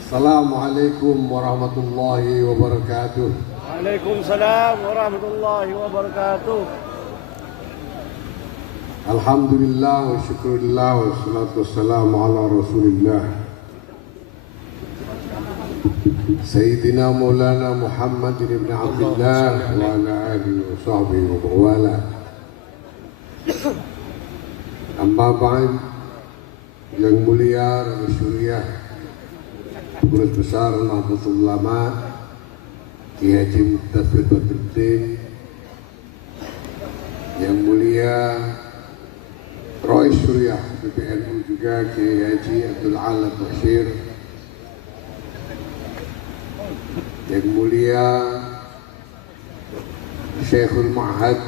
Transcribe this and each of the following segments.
Assalamualaikum warahmatullahi wabarakatuh. Waalaikumsalam warahmatullahi wabarakatuh. Alhamdulillah wa syukurillah wa salatu wassalamu ala rasulillah Sayyidina Maulana Muhammad ibn Abdullah wa ala alihi wa sahbihi wa bawala. Amma ba'd, yang mulia Rasulullah Pengurus Besar Nahdlatul Ulama Kiai Haji Muqtadir Badruddin, yang mulia Rois Suriah PBNU juga Kiai Haji Abdul Alam Bashir, yang mulia Syekhul Ma'had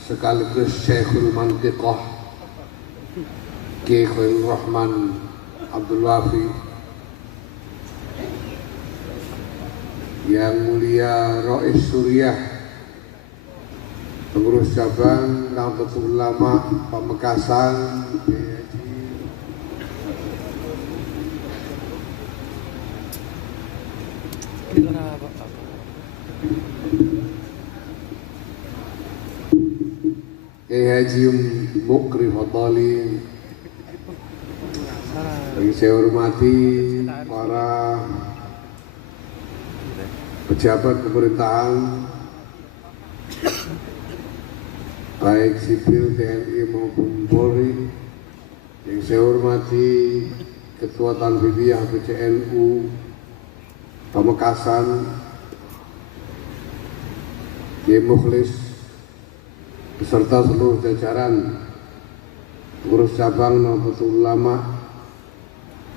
sekaligus Syekhul Mantiqah Kiai Khairul Rahman Abdul Wafi, yang mulia Rois Suriah Pengurus Cabang Nahdlatul Ulama Pamekasan, Kiai Haji Mukri Fadali, yang saya hormati para pejabat pemerintahan baik sipil, TNI maupun Polri, yang saya hormati Ketua Tanfidiyah PCNU Pamekasan, Kiai Mukhlis beserta seluruh jajaran pengurus cabang Nahdlatul Ulama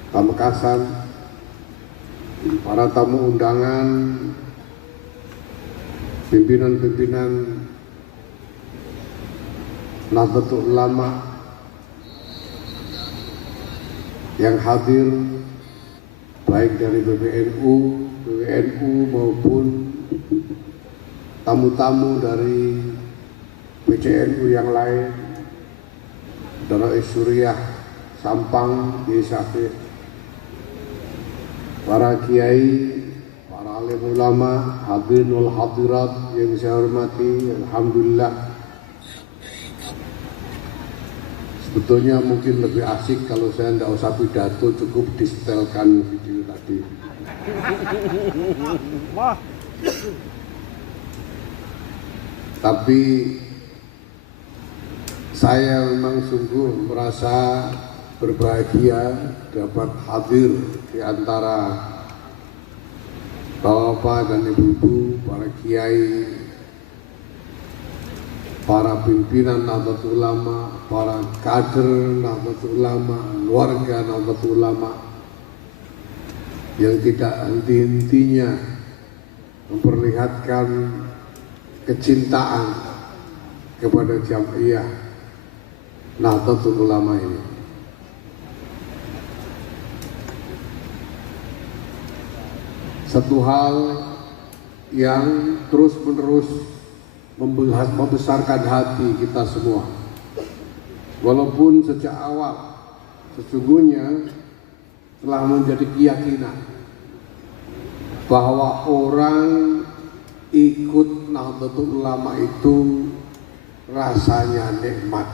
Pamekasan, para tamu undangan, pimpinan-pimpinan Nahdlatul Ulama yang hadir baik dari PBNU maupun tamu-tamu dari PCNU yang lain, dari Suriah, Sampang, Syafiq, para kiai, para alim ulama, hadirin wal hadirat yang saya hormati, alhamdulillah. Sebetulnya mungkin lebih asik kalau saya tidak usah pidato, cukup disetelkan video tadi. Tapi saya memang sungguh merasa berbahagia dapat hadir di antara bapak dan ibu-ibu, para kiai, para pimpinan Nahdlatul Ulama, para kader Nahdlatul Ulama, warga Nahdlatul Ulama yang tidak henti-hentinya memperlihatkan kecintaan kepada Jam'iyah Nahdlatul Ulama ini. Satu hal yang terus-menerus membesarkan hati kita semua, walaupun sejak awal sesungguhnya telah menjadi keyakinan bahwa orang ikut Nahdlatul Ulama itu rasanya nikmat.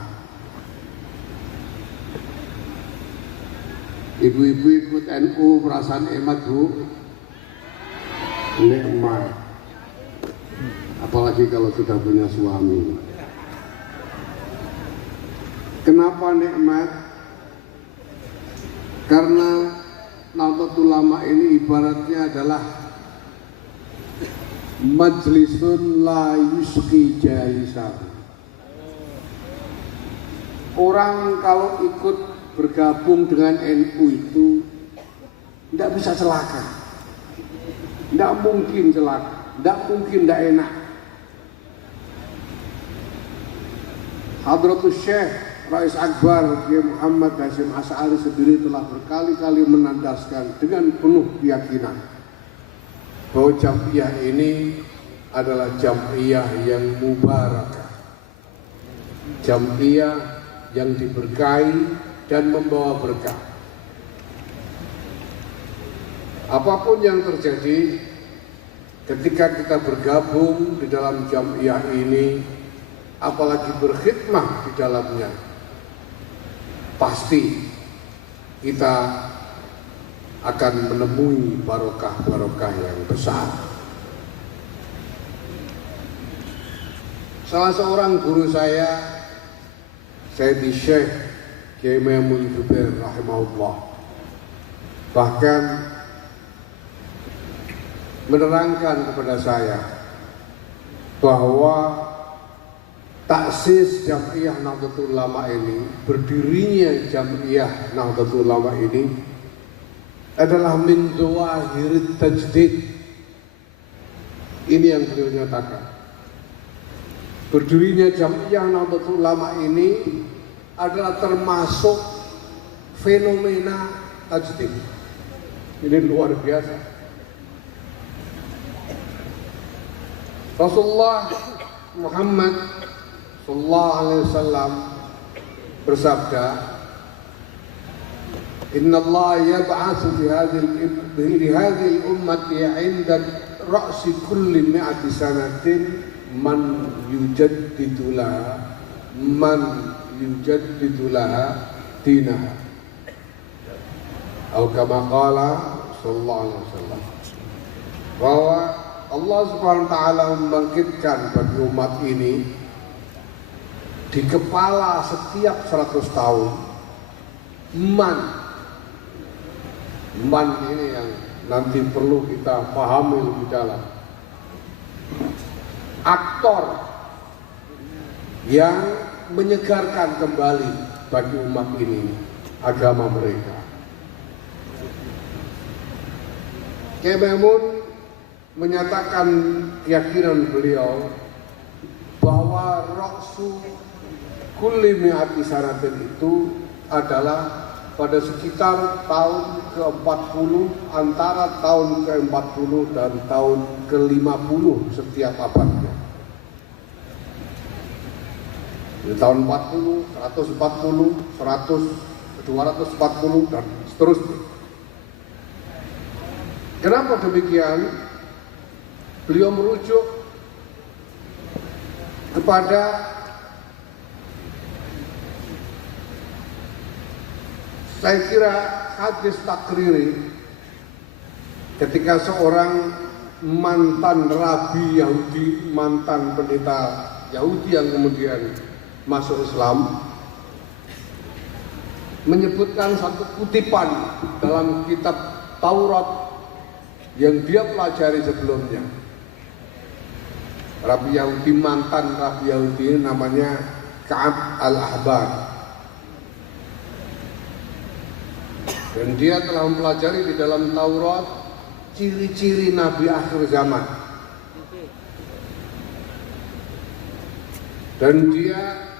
Ibu-ibu ikut NU merasa nikmat, Bu? Nikmat. Apalagi kalau sudah punya suami. Kenapa nikmat? Karena Nahdlatul Ulama ini ibaratnya adalah majlisun la yusqi jalisan. Orang kalau ikut bergabung dengan NU itu tidak bisa celaka, tidak mungkin celaka, tidak mungkin tidak enak. Hadratus Syekh Rais Akbar Kiai Muhammad Hasyim Asy'ari sendiri telah berkali-kali menandaskan dengan penuh keyakinan bahwa Jam'iyah ini adalah Jam'iyah yang mubarakah, Jam'iyah yang diberkahi dan membawa berkah. apapun yang terjadi ketika kita bergabung di dalam Jam'iyah ini, apalagi berkhidmah di dalamnya, pasti kita akan menemui barokah-barokah yang besar. Salah seorang guru saya Sayyidi Syekh Kiai Maimun Zubair rahimahullah, bahkan menerangkan kepada saya bahwa taksis Jam'iyah Nahdlatul Ulama ini, berdirinya Jam'iyah Nahdlatul Ulama ini adalah min zawahirit tajdid. Ini yang beliau nyatakan. Berdirinya Jam'iyah Nahdlatul Ulama ini adalah termasuk fenomena tajdid. Ini luar biasa. Rasulullah Muhammad sallallahu alaihi wasallam bersabda, "Inna Allah yab'atsu fi hadhihi ummati 'inda ra'si kulli mi'ati sanatin man yujaddidu laha dinaha." Atau kama qala sallallahu alaihi wasallam, bahwa Allah Subhanahu wa taala membangkitkan bagi umat ini di kepala setiap 100 tahun man ini yang nanti perlu kita pahami lebih dalam. Aktor yang menyegarkan kembali bagi umat ini agama mereka. Kiai Maimun menyatakan keyakinan beliau bahwa ra'su kulli mi'ati sanatin itu adalah pada sekitar tahun ke-40, antara tahun ke-40 dan tahun ke-50 setiap abadnya. Di tahun 40, 140, 100, 240 dan seterusnya. Kenapa demikian? Beliau merujuk kepada saya kira hadis takriri ketika seorang mantan rabi Yahudi, mantan pendeta Yahudi yang kemudian masuk Islam, menyebutkan satu kutipan dalam kitab Taurat yang dia pelajari sebelumnya. Rabi Yahudi, mantan Rabi Yahudi namanya Ka'ab al-Ahbar, dan dia telah mempelajari di dalam Taurat ciri-ciri Nabi akhir zaman, dan dia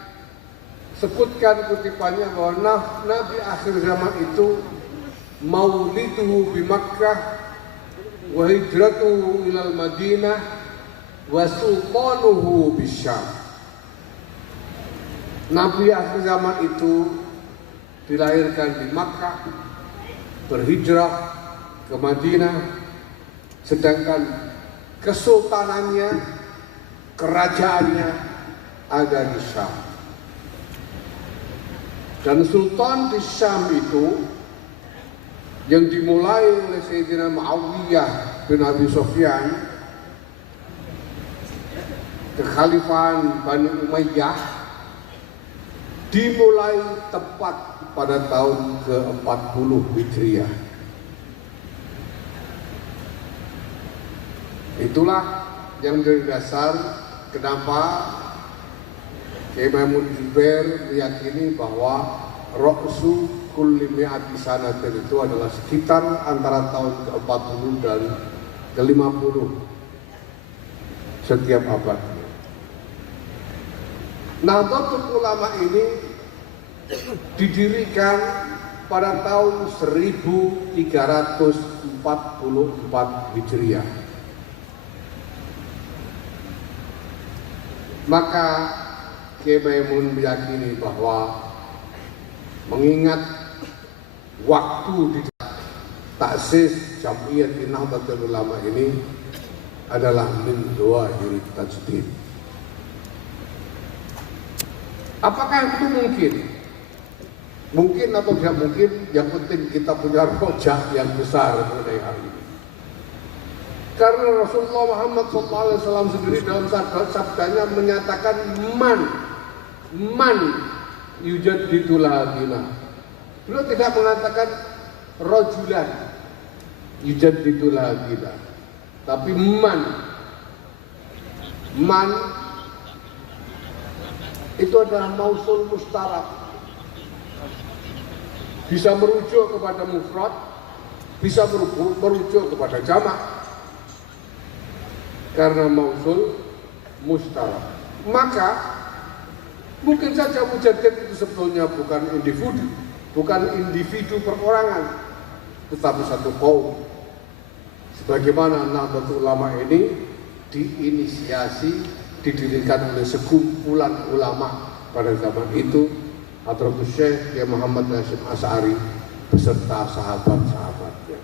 sebutkan kutipannya bahwa Nabi akhir zaman itu mauliduhu di Makkah wa hijratuhu ilal Madinah wa sultanuhu bisyam. Nabi akhir zaman itu dilahirkan di Makkah, berhijrah ke Madinah, sedangkan kesultanannya, kerajaannya ada di Syam. Dan sultan di Syam itu yang dimulai oleh Sayyidina Muawiyah bin Abi Sufyan, kekhalifahan Bani Umayyah, dimulai tepat pada tahun ke-40 Hijriah. Itulah yang menjadi dasar kenapa Kiai Maimun Zubair meyakini bahwa ra'su kulli mi'ati sanatin itu adalah sekitar antara tahun ke-40 dan ke-50 setiap abad. Nahdlatul Ulama ini didirikan pada tahun 1344 Hijriah. Maka Kiai Maimun meyakini bahwa mengingat waktu di taksis Jam'iyah Nahdlatul Ulama ini adalah min dhawahir tajdid. Apakah itu mungkin? Mungkin atau tidak mungkin, yang penting kita punya rojak yang besar mengenai hal ini. Karena Rasulullah Muhammad SAW sendiri dalam sabdanya menyatakan man yujaddidu lahadina. Beliau tidak mengatakan rojulan yujaddidu lahadina, tapi man itu adalah mausul mustarak, bisa merujuk kepada mufrad, bisa merujuk kepada jamak karena mausul mustarak. Maka mungkin saja mujaddid itu sebetulnya bukan individu perorangan, tetapi satu kaum. Sebagaimana Nahdlatul Ulama ini diinisiasi, didirikan oleh sekumpulan ulama pada zaman itu, Hadratus Syekh Kiai Muhammad Hasyim Asy'ari beserta sahabat-sahabatnya.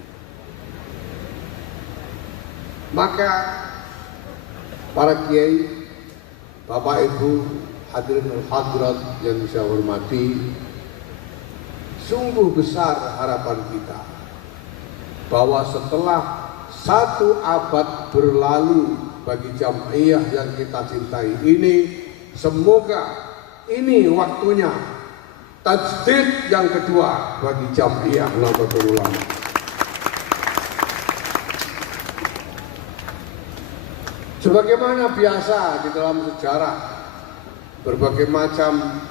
Maka para kiai, bapak ibu, hadirin dan hadirat yang saya hormati, sungguh besar harapan kita bahwa setelah 1 abad berlalu bagi Jam'iyah yang kita cintai ini, semoga ini waktunya tajdid yang kedua bagi Jam'iyah Nahdlatul Ulama. Sebagaimana biasa di dalam sejarah, berbagai macam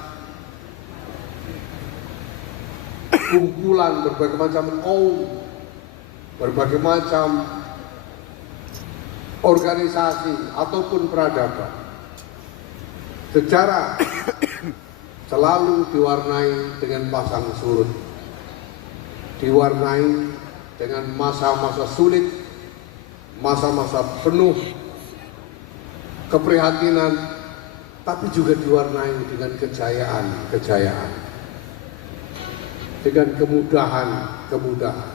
kumpulan, berbagai macam kaum, berbagai macam organisasi ataupun peradaban, sejarah selalu diwarnai dengan pasang surut, diwarnai dengan masa-masa sulit, masa-masa penuh keprihatinan, tapi juga diwarnai dengan kejayaan, dengan kemudahan.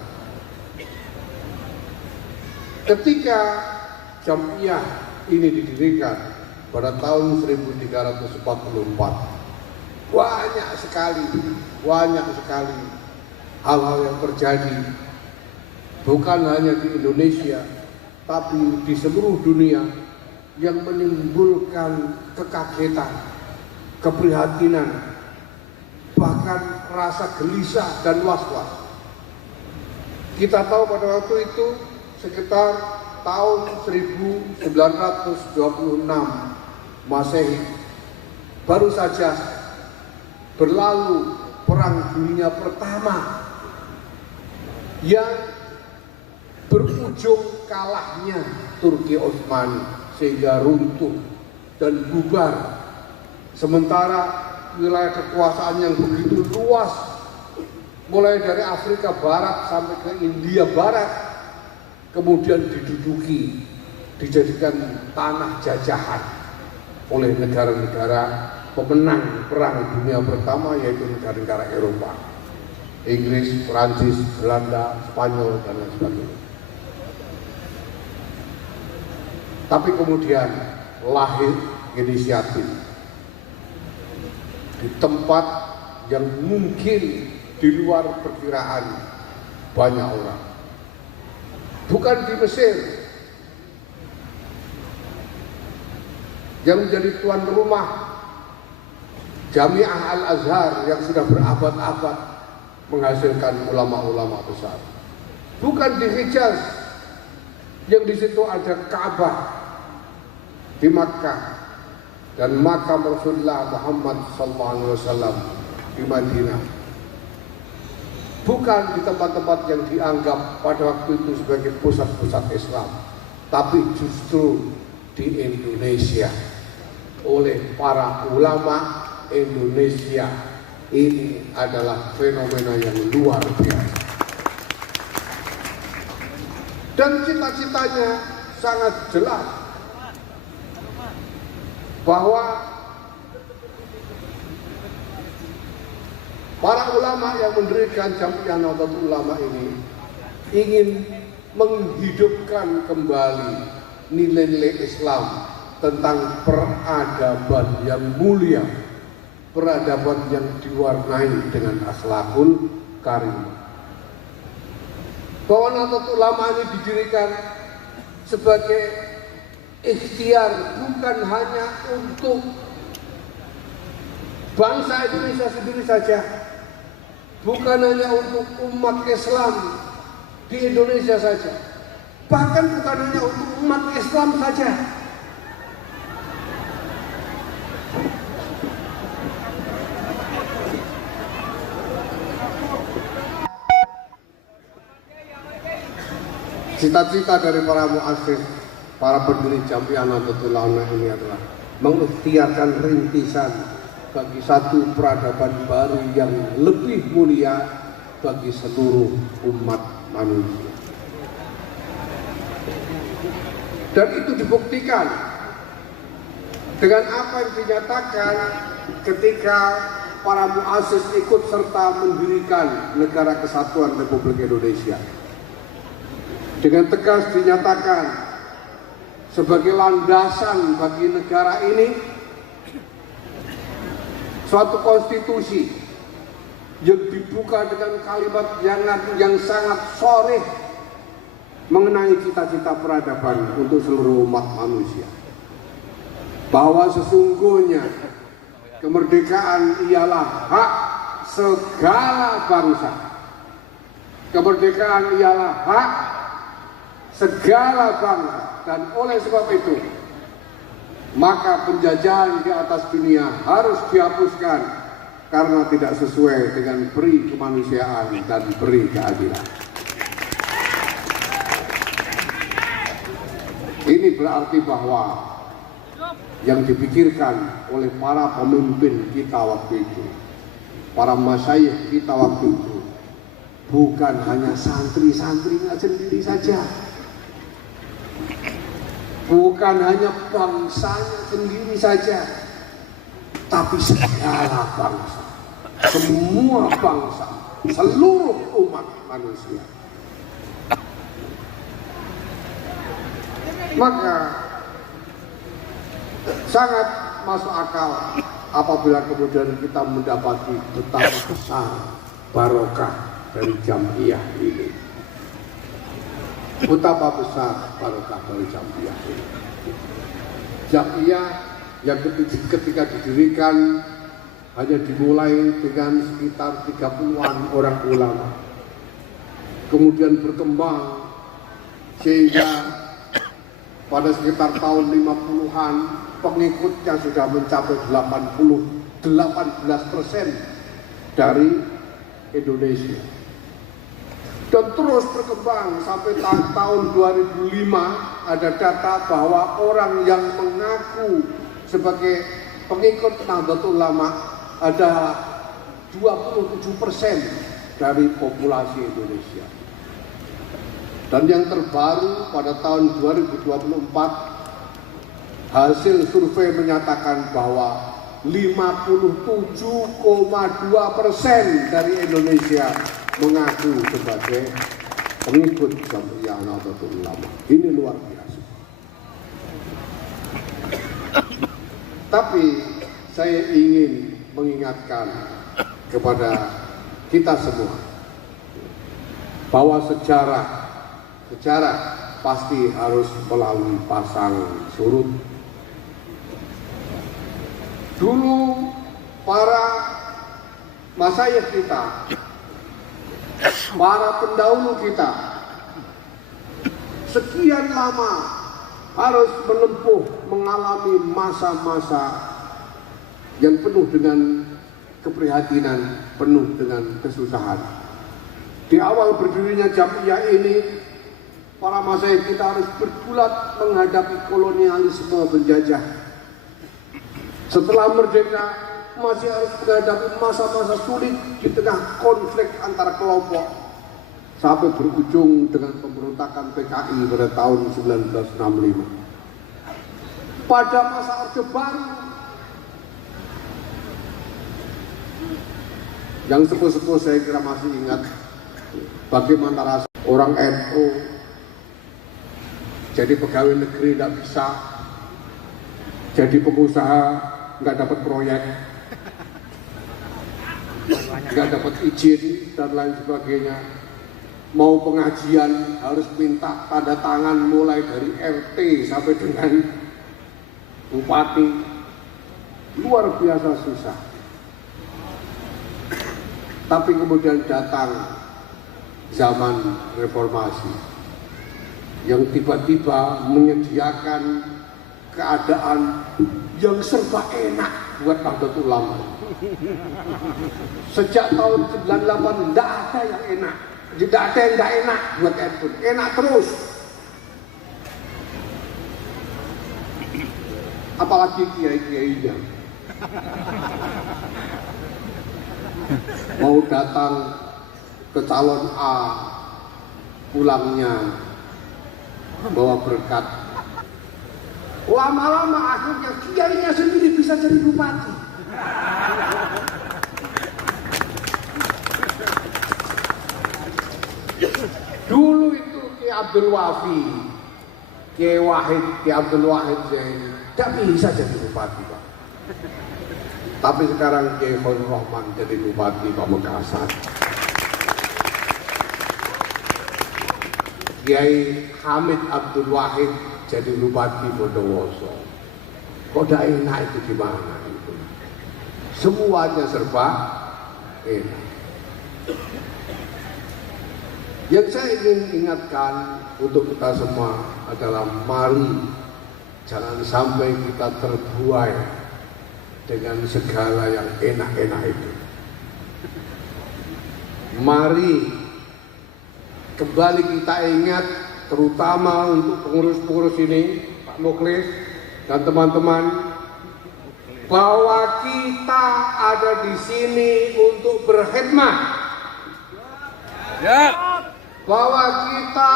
Ketika Jam'iyah ini didirikan pada tahun 1344, banyak sekali hal-hal yang terjadi, bukan hanya di Indonesia, tapi di seluruh dunia, yang menimbulkan kekagetan, keprihatinan, bahkan rasa gelisah dan was-was. Kita tahu pada waktu itu sekitar tahun 1926 Masehi, baru saja berlalu Perang Dunia Pertama yang berujung kalahnya Turki Utsmani sehingga runtuh dan bubar. Sementara wilayah kekuasaan yang begitu luas, mulai dari Afrika Barat sampai ke India Barat, kemudian diduduki, dijadikan tanah jajahan oleh negara-negara pemenang Perang Dunia Pertama, yaitu negara-negara Eropa, Inggris, Prancis, Belanda, Spanyol, dan lain sebagainya. Tapi kemudian lahir inisiatif di tempat yang mungkin di luar perkiraan banyak orang. Bukan di Mesir yang menjadi tuan rumah Jami'ah Al-Azhar yang sudah berabad-abad menghasilkan ulama-ulama besar. Bukan di Hijaz yang di situ ada Ka'bah di Makkah dan makam Rasulullah Muhammad SAW di Madinah. Bukan di tempat-tempat yang dianggap pada waktu itu sebagai pusat-pusat Islam, tapi justru di Indonesia oleh para ulama Indonesia. Ini adalah fenomena yang luar biasa. Dan cita-citanya sangat jelas bahwa para ulama yang mendirikan Jam'iyah Nahdlatul Ulama ini ingin menghidupkan kembali nilai-nilai Islam tentang peradaban yang mulia, peradaban yang diwarnai dengan akhlakul karimah. Bahwa Nahdlatul Ulama ini didirikan sebagai ikhtiar, bukan hanya untuk bangsa Indonesia sendiri saja, bukan hanya untuk umat Islam di Indonesia saja, bahkan bukan hanya untuk umat Islam saja. Cita-cita dari para muassis, para pendiri Jamiah Nahdlatul Ulama ini adalah mengikhtiarkan rintisan bagi satu peradaban baru yang lebih mulia bagi seluruh umat manusia. Dan itu dibuktikan dengan apa yang dinyatakan ketika para muassis ikut serta mendirikan Negara Kesatuan Republik Indonesia. Dengan tegas dinyatakan sebagai landasan bagi negara ini suatu konstitusi yang dibuka dengan kalimat yang sangat sharih mengenai cita-cita peradaban untuk seluruh umat manusia, bahwa sesungguhnya kemerdekaan ialah hak segala bangsa, kemerdekaan ialah hak segala bangsa, dan oleh sebab itu maka penjajahan di atas dunia harus dihapuskan karena tidak sesuai dengan peri kemanusiaan dan peri keadilan. Ini berarti bahwa yang dipikirkan oleh para pemimpin kita waktu itu, para masyayikh kita waktu itu, bukan hanya santri-santrinya sendiri saja, bukan hanya bangsanya sendiri saja, tapi segala bangsa, semua bangsa, seluruh umat manusia. Maka sangat masuk akal apabila kemudian kita mendapati betapa besar barokah dari Jamiah ini. Betapa besar barokah dari Jamiah ini. Jamiah yang ketika didirikan hanya dimulai dengan sekitar 30-an orang ulama, kemudian berkembang sehingga pada sekitar tahun 50-an pengikutnya sudah mencapai 18% dari Indonesia. Dan terus berkembang sampai tahun 2005 ada data bahwa orang yang mengaku sebagai pengikut Nahdlatul Ulama ada 27% dari populasi Indonesia. Dan yang terbaru pada tahun 2024 hasil survei menyatakan bahwa 57,2% dari Indonesia mengaku sebagai pengikut Jamiah Nahdlatul Ulama. Ini luar biasa. Tapi saya ingin mengingatkan kepada kita semua bahwa sejarah pasti harus melalui pasang surut. Dulu para masyayikh kita, para pendahulu kita sekian lama harus menempuh mengalami masa-masa yang penuh dengan keprihatinan, penuh dengan kesusahan. Di awal berdirinya Jamiah ini, para masyayikh kita harus bergulat menghadapi kolonialisme penjajah. Setelah merdeka masih harus menghadapi masa-masa sulit di tengah konflik antar kelompok sampai berujung dengan pemberontakan PKI pada tahun 1965. Pada masa Orde Baru yang sepuh-sepuh saya kira masih ingat Bagaimana rasa orang NU jadi pegawai negeri tidak bisa, jadi pengusaha nggak dapat proyek, nggak dapat izin dan lain sebagainya. Mau pengajian harus minta tanda tangan mulai dari RT sampai dengan bupati. Luar biasa susah. Tapi kemudian datang zaman reformasi yang tiba-tiba menyediakan keadaan yang serba enak buat Nahdlatul Ulama. Sejak tahun 98 tidak ada yang enak, tidak ada yang tidak enak buat NU, enak terus. Apalagi kiai-kiainya mau datang ke calon A, pulangnya bawa berkat. Lama-lama akhirnya kiainya sendiri bisa jadi bupati. Dulu itu Ki Abdul Wafi, Ki Wahid, Ki Abdul Wahid Zaini tidak bisa jadi bupati, Pak. Tapi sekarang Kiai Khairul Rahman jadi bupati Pamekasan. Kiai Hamid Abdul Wahid jadi bupati Bondowoso. Kok tidak enak itu gimana itu? Semuanya serba enak. Yang saya ingin ingatkan untuk kita semua adalah mari jangan sampai kita terbuai dengan segala yang enak-enak itu. Mari kembali kita ingat, terutama untuk pengurus-pengurus ini, Pak Mukhlis dan teman-teman, bahwa kita ada di sini untuk berkhidmat. Ya. Bahwa kita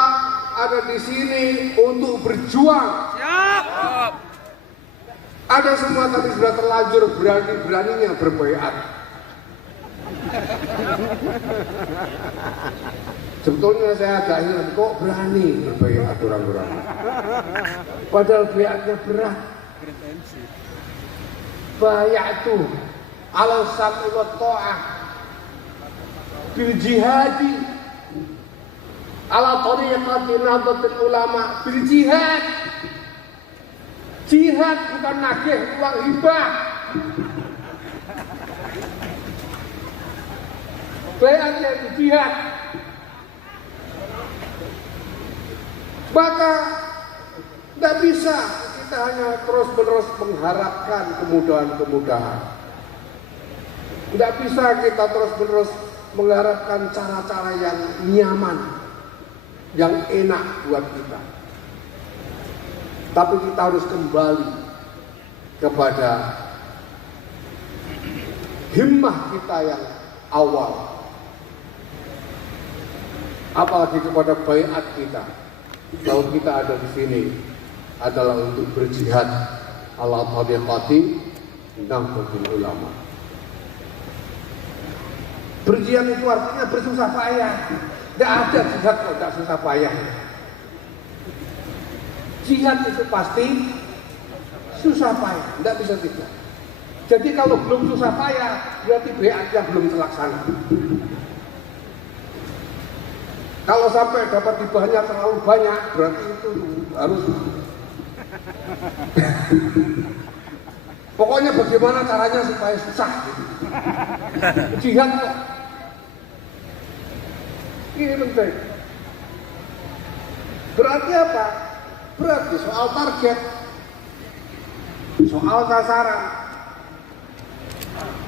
ada di sini untuk berjuang. Siap. Ada semua tapi sudah terlanjur berani-beraninya berbaiat. Sebetulnya saya agak ingat, kok berani berbaiat orang-orang. Padahal baiatnya berat. Bayatu ala sam'i wa ta'ah bil jihadi ala tariqati Nahdlatul Ulama bil jihad. Jihad bukan nagih uang hibah. Bayatnya itu jihad. Maka tidak bisa kita hanya terus-menerus mengharapkan kemudahan-kemudahan. Tidak bisa kita terus-menerus mengharapkan cara-cara yang nyaman, yang enak buat kita. Tapi kita harus kembali kepada himmah kita yang awal. Apalagi kepada baiat kita. Kalau kita ada di sini adalah untuk berjihad ala tariqati Nahdlatul Ulama. Berjihad itu artinya bersusah payah. Tidak ada jihad kalau tidak susah payah. Jihad itu pasti susah payah, tidak bisa tidak. Jadi kalau belum susah payah, berarti baiatnya belum terlaksana. Kalau sampai dapat hibahnya terlalu banyak, berarti itu harus. Pokoknya bagaimana caranya supaya susah. Gitu. Jihad kok. Ini penting. Berarti apa? Berarti soal target, soal sasaran.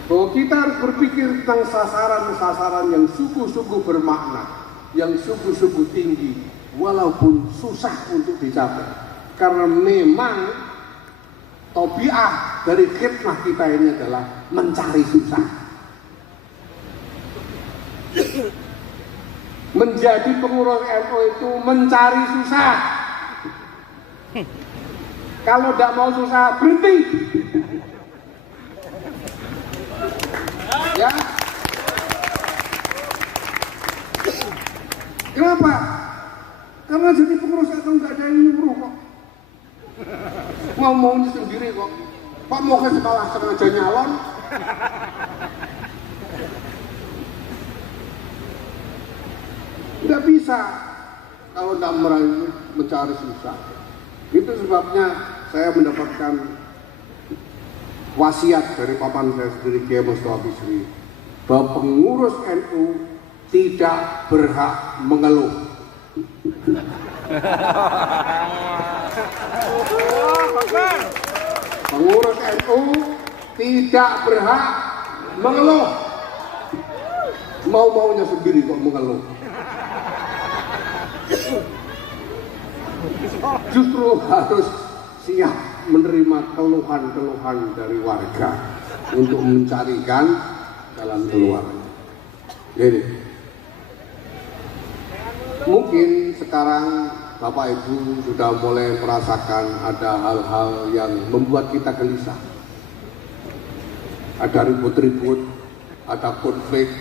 Bahwa kita harus berpikir tentang sasaran-sasaran yang sungguh-sungguh bermakna, yang sungguh-sungguh tinggi, walaupun susah untuk dicapai. Karena memang tabiat dari khidmah kita ini adalah mencari susah. Menjadi pengurus NU itu mencari susah. Kalau tidak mau susah, berhenti. Ya. Kenapa? Karena jadi pengurus NU nggak ada yang nyuruh kok. Maunya sendiri kok. Pak mau ke sekolah sengaja nyalon. Nggak bisa kalau tidak mencari susah. Itu sebabnya saya mendapatkan wasiat dari paman saya sendiri, Kiai Mustafa Bisri, bahwa pengurus NU tidak berhak mengeluh. Pengurus NU tidak berhak mengeluh. Mau-maunya sendiri kok mengeluh. Justru harus siap menerima keluhan-keluhan dari warga untuk mencarikan jalan keluarnya. Jadi mungkin sekarang Bapak Ibu sudah mulai merasakan ada hal-hal yang membuat kita gelisah. Ada ribut-ribut, ada konflik,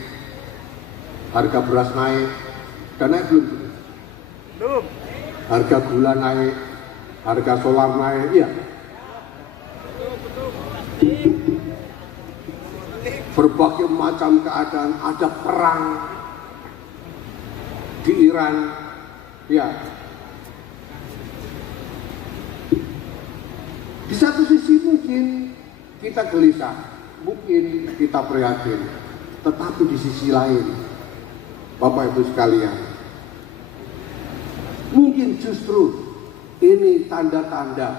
harga beras naik, dan naik belum? Belum. Harga gula naik, harga solar naik, iya. Berbagai macam keadaan, ada perang di Iran, ya. Di satu sisi mungkin kita gelisah, mungkin kita prihatin, tetapi di sisi lain, Bapak Ibu sekalian, mungkin justru ini tanda-tanda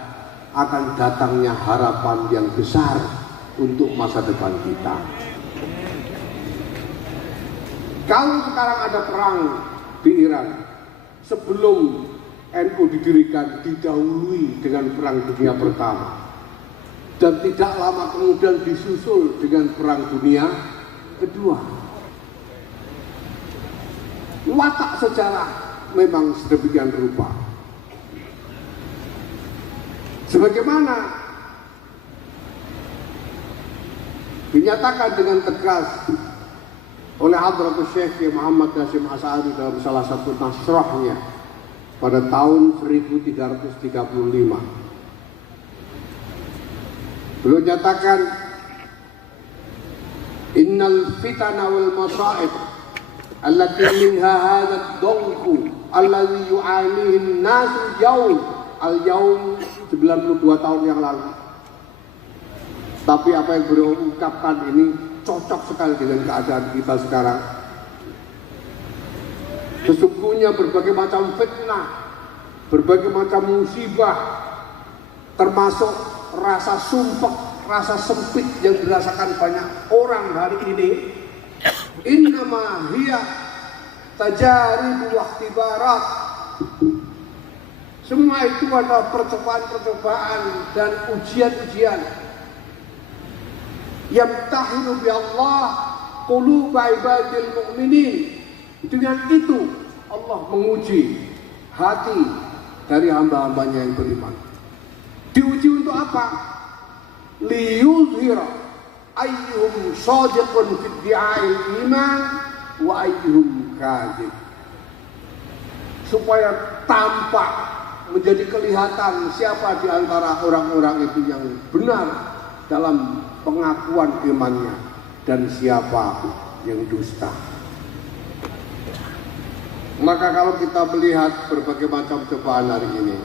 akan datangnya harapan yang besar untuk masa depan kita. Kalau sekarang ada perang di Iran, sebelum NU didirikan didahului dengan Perang Dunia Pertama, dan tidak lama kemudian disusul dengan Perang Dunia Kedua. Watak sejarah memang sedemikian rupa. Sebagaimana dinyatakan dengan tegas oleh Hadratus Syekh Muhammad Hashim Asy'ari dalam salah satu nasrahnya pada tahun 1335. Beliau nyatakan, innal fitana wal masa'ib allati minha hadha ad-dhanku alladhi yu'anihi an-nas al-yawm 92 tahun yang lalu. Tapi apa yang beliau ungkapkan ini cocok sekali dengan keadaan kita sekarang. Sesungguhnya berbagai macam fitnah, berbagai macam musibah, termasuk rasa sumpek, rasa sempit yang dirasakan banyak orang hari ini, innama hiya tajaribu wa ikhtibarat. Semua itu adalah percobaan-percobaan dan ujian-ujian. Yamtahinu bi Allah quluba ibadil mu'minin. Dengan itu Allah menguji hati dari hamba-hambanya yang beriman. Diuji untuk apa? Liyuzhira ayyuhum shadiqun fi iddi'a'il iman wa ayyuhum kadzib. Supaya tampak, menjadi kelihatan siapa di antara orang-orang itu yang benar dalam pengakuan imannya dan siapa yang dusta. Maka kalau kita melihat berbagai macam cobaan hari ini,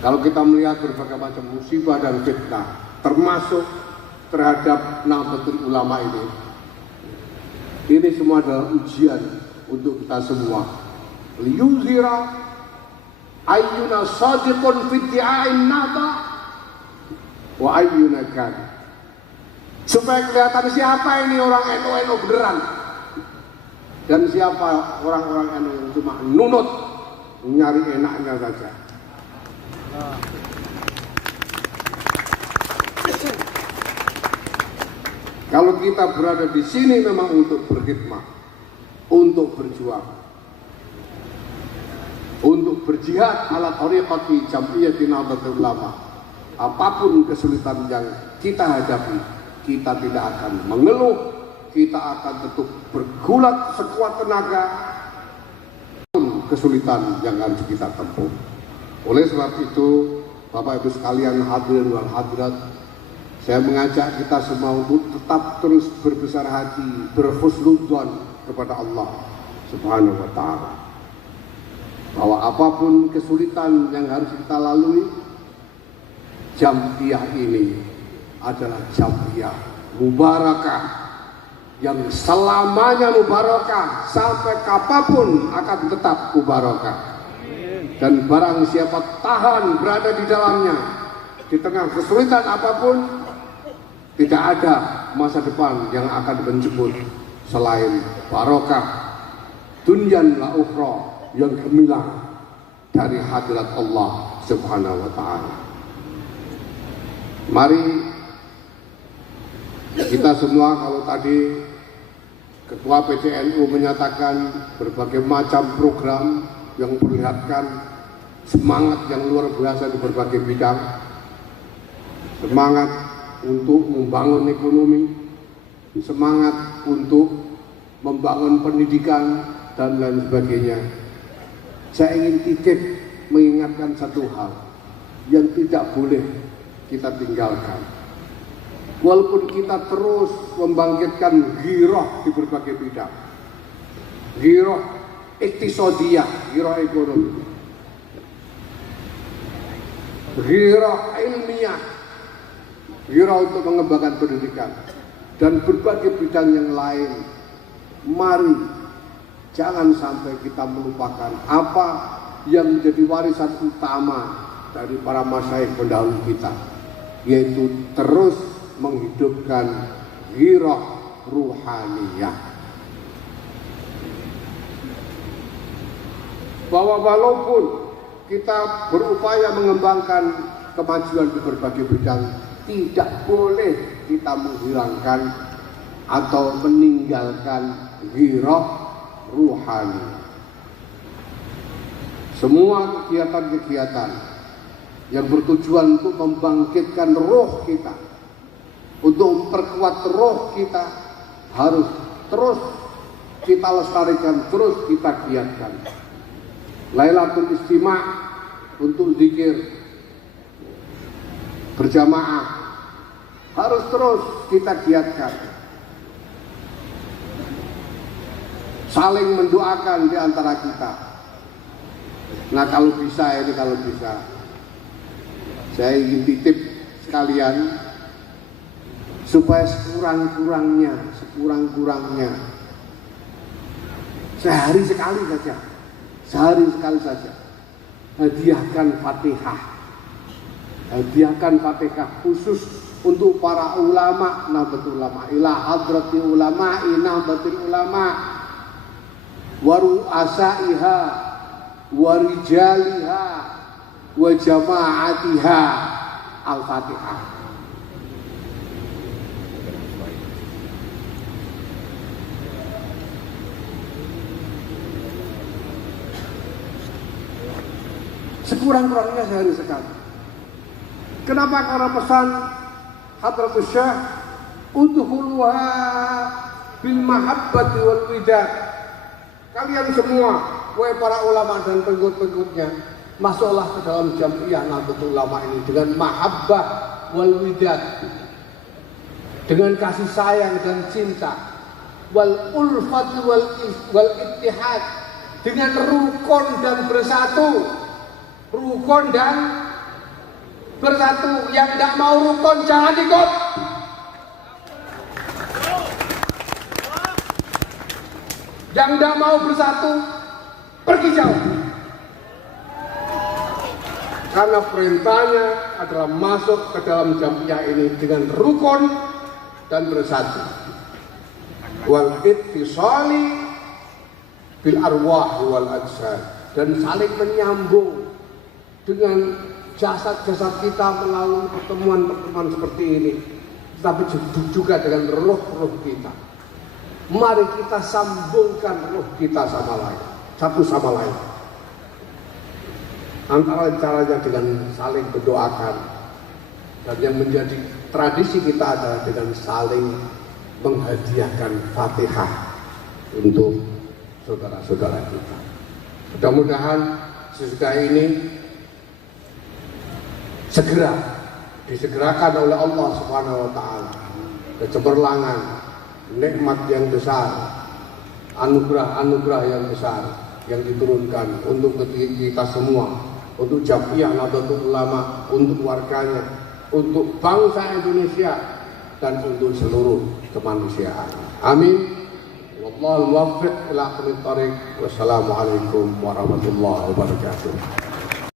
kalau kita melihat berbagai macam musibah dan fitnah, termasuk terhadap Nahdlatul Ulama ini semua adalah ujian untuk kita semua. Liyuzhira ayyuna shadiqun fi iddi'a'in nahda wa ayyuna kadzib. Supaya kelihatan siapa ini orang NU beneran dan siapa orang-orang NU yang cuma nunut, nyari enaknya saja. Kalau kita berada di sini memang untuk berkhidmat, untuk berjuang, untuk berjihad ala tariqati Jam'iyyati Nahdlatul Ulama. Apapun kesulitan yang kita hadapi, kita tidak akan mengeluh, kita akan tetap bergulat sekuat tenaga kesulitan yang harus kita tempuh. Oleh sebab itu, Bapak Ibu sekalian hadirin wal hadirat, saya mengajak kita semua untuk tetap terus berbesar hati, berhusnudzon kepada Allah Subhanahu wa Ta'ala. Bahwa apapun kesulitan yang harus kita lalui, Jam'iyah ini adalah Jam'iyah mubarakah yang selamanya mubarakah, sampai kapanpun akan tetap mubarakah. Dan barang siapa tahan berada di dalamnya di tengah kesulitan apapun, tidak ada masa depan yang akan menjemput selain barokah dunyan la ukhra yang gemilang dari hadirat Allah Subhanahu wa Ta'ala. Mari kita semua, kalau tadi Ketua PCNU menyatakan berbagai macam program yang memperlihatkan semangat yang luar biasa di berbagai bidang, semangat untuk membangun ekonomi, semangat untuk membangun pendidikan dan lain sebagainya. Saya ingin titip mengingatkan satu hal yang tidak boleh kita tinggalkan. Walaupun kita terus membangkitkan giroh di berbagai bidang, giroh iktisadiyah, giroh ekonomi, giroh ilmiah, giroh untuk mengembangkan pendidikan, dan berbagai bidang yang lain, mari jangan sampai kita melupakan apa yang menjadi warisan utama dari para masyayikh pendahulu kita, yaitu terus menghidupkan giroh ruhaniyah. Bahwa walaupun kita berupaya mengembangkan kemajuan di berbagai bidang, tidak boleh kita menghilangkan atau meninggalkan giroh ruhani. Semua kegiatan-kegiatan yang bertujuan untuk membangkitkan roh kita, untuk memperkuat roh kita, harus terus kita lestarikan, terus kita giatkan. Lailatul Istima' untuk zikir berjamaah harus terus kita giatkan. Saling mendoakan di antara kita. Nah, kalau bisa saya ingin titip sekalian, supaya sekurang-kurangnya sehari sekali saja hadiahkan Fatihah khusus untuk para ulama, nahdlatul ulama, ila hadrati ulama, nahdlatul ulama, wa ru'asaiha wa rijaliha wa jama'atiha. Al-Fatihah. Sekurang-kurangnya sehari sekali. Kenapa? Karena pesan Hadratus Syekh, udkhuluha bil mahabbati wal widad. Kalian semua, wahai para ulama dan pengikut-pengikutnya, masuklah ke dalam Jam'iyah Nahdlatul Ulama ini dengan mahabbah wal widad, dengan kasih sayang dan cinta, wal ulfat wal ittihad, dengan rukun dan bersatu. Rukun dan bersatu. Yang tidak mau rukun jangan ikut. Yang tidak mau bersatu pergi jauh. Karena perintahnya adalah masuk ke dalam Jam'iyah ini dengan rukun dan bersatu. Wal ittisali bil arwah wal ajsad, dan saling menyambung dengan jasad-jasad kita melalui pertemuan-pertemuan seperti ini, tapi juga dengan roh-roh kita. Mari kita sambungkan roh kita satu sama lain. Antara caranya dengan saling berdoakan, dan yang menjadi tradisi kita adalah dengan saling menghadiahkan Fatihah untuk saudara-saudara kita. Mudah-mudahan sesudah ini segera disegerakan oleh Allah Subhanahu wa taala kecemerlangan nikmat yang besar, anugerah-anugerah yang besar yang diturunkan untuk kita semua, untuk Jam'iyah Nahdlatul Ulama, untuk warganya, untuk bangsa Indonesia dan untuk seluruh kemanusiaan. Amin. Wallahul muwaffiq ila aqwamit thoriq. Wassalamualaikum warahmatullahi wabarakatuh.